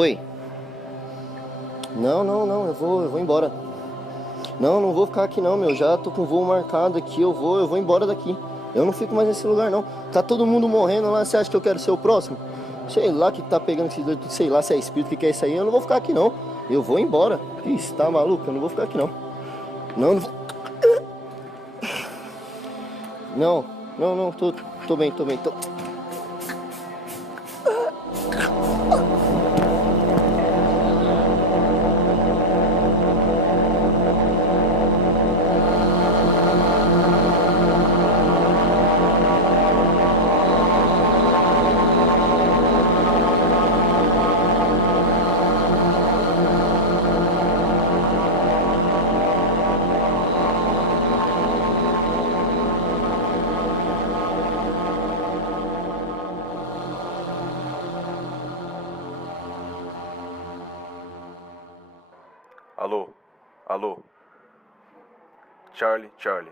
Oi. Não, não, não, eu vou embora. Não, não vou ficar aqui não, meu. Já tô com voo marcado aqui, eu vou embora daqui. Eu não fico mais nesse lugar não. Tá todo mundo morrendo lá, você acha que eu quero ser o próximo? Sei lá que tá pegando esses dois, sei lá se é espírito que quer isso aí, eu não vou ficar aqui não. Eu vou embora. Isso, tá maluco? Eu não vou ficar aqui não. Não, não vou. Não, não, não, tô bem, tô bem, tô. Alô? Alô? Charlie, Charlie.